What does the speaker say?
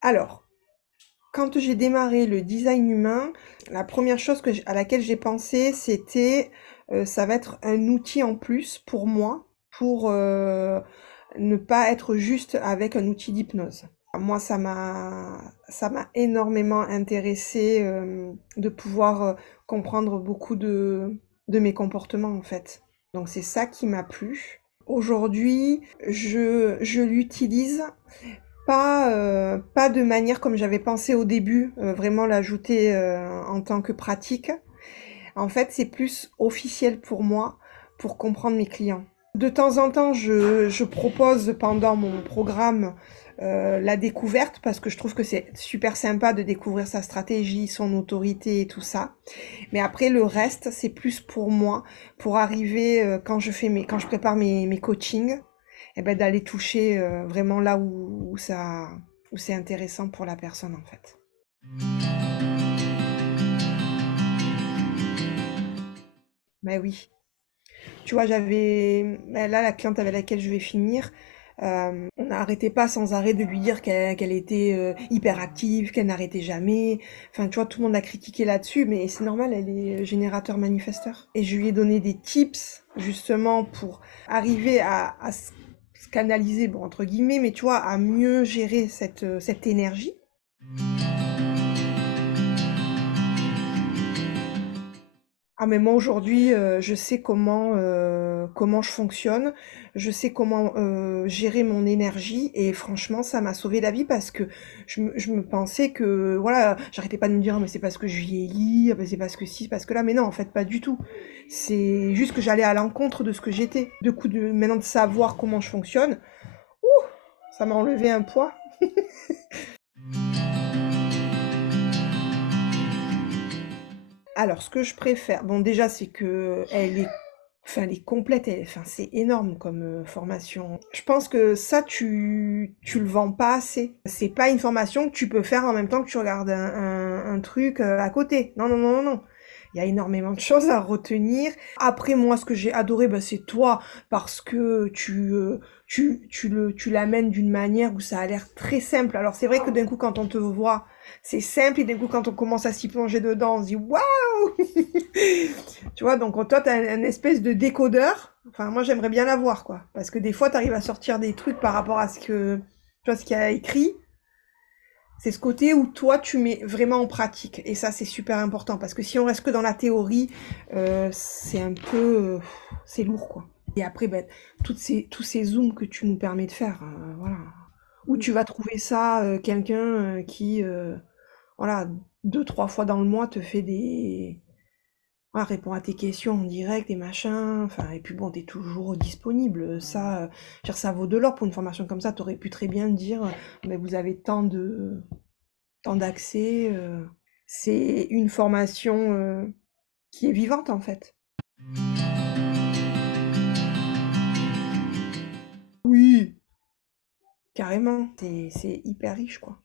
Alors, quand j'ai démarré le design humain, la première chose à laquelle j'ai pensé, c'était ça va être un outil en plus pour moi, pour ne pas être juste avec un outil d'hypnose. Moi, ça m'a énormément intéressé de pouvoir comprendre beaucoup de mes comportements en fait. Donc c'est ça qui m'a plu. Aujourd'hui, je l'utilise pas de manière comme j'avais pensé au début, vraiment l'ajouter, en tant que pratique. En fait, c'est plus officiel pour moi, pour comprendre mes clients. De temps en temps, je propose pendant mon programme, la découverte parce que je trouve que c'est super sympa de découvrir sa stratégie, son autorité et tout ça. Mais après le reste, c'est plus pour moi, pour arriver, quand je prépare mes coachings et ben d'aller toucher vraiment là où c'est intéressant pour la personne en fait. Mais oui, tu vois, ben là, la cliente avec laquelle je vais finir, on n'arrêtait pas sans arrêt de lui dire qu'elle était hyper active, qu'elle n'arrêtait jamais. Enfin, tu vois, tout le monde l'a critiqué là-dessus, mais c'est normal, elle est générateur manifesteur. Et je lui ai donné des tips justement pour arriver à se canaliser, bon, entre guillemets, mais tu vois, à mieux gérer cette énergie. Ah mais moi aujourd'hui, je sais comment je fonctionne, je sais comment, gérer mon énergie et franchement ça m'a sauvé la vie parce que je me pensais que voilà, j'arrêtais pas de me dire: «Ah mais c'est parce que je vieillis, ah bah, c'est parce que ci, parce que là», mais non en fait pas du tout. C'est juste que j'allais à l'encontre de ce que j'étais. Du coup de maintenant de savoir comment je fonctionne, ça m'a enlevé un poids. Alors, ce que je préfère, bon, déjà, c'est que elle est complète, enfin, c'est énorme comme formation. Je pense que ça, tu le vends pas assez. C'est pas une formation que tu peux faire en même temps que tu regardes un truc à côté. Non, non, non, non, non. Il y a énormément de choses à retenir. Après, moi, ce que j'ai adoré, bah, c'est toi, parce que tu l'amènes d'une manière où ça a l'air très simple. Alors, c'est vrai que d'un coup, quand on te voit, c'est simple, et d'un coup, quand on commence à s'y plonger dedans, on se dit waouh! Tu vois, donc toi, tu as un espèce de décodeur. Enfin, moi, j'aimerais bien l'avoir, quoi. Parce que des fois, tu arrives à sortir des trucs par rapport à tu vois, ce qu'il y a écrit. C'est ce côté où toi, tu mets vraiment en pratique. Et ça, c'est super important. Parce que si on reste que dans la théorie, c'est un peu, c'est lourd, quoi. Et après, ben, tous ces zooms que tu nous permets de faire, voilà. Où tu vas trouver ça, quelqu'un qui, voilà, deux, trois fois dans le mois te fait voilà, répond à tes questions en direct et machin. Enfin, et puis bon, t'es toujours disponible. Ça, je veux dire, ça vaut de l'or pour une formation comme ça. T'aurais pu très bien dire, mais vous avez tant d'accès. C'est une formation qui est vivante en fait. Oui, carrément. C'est hyper riche, quoi.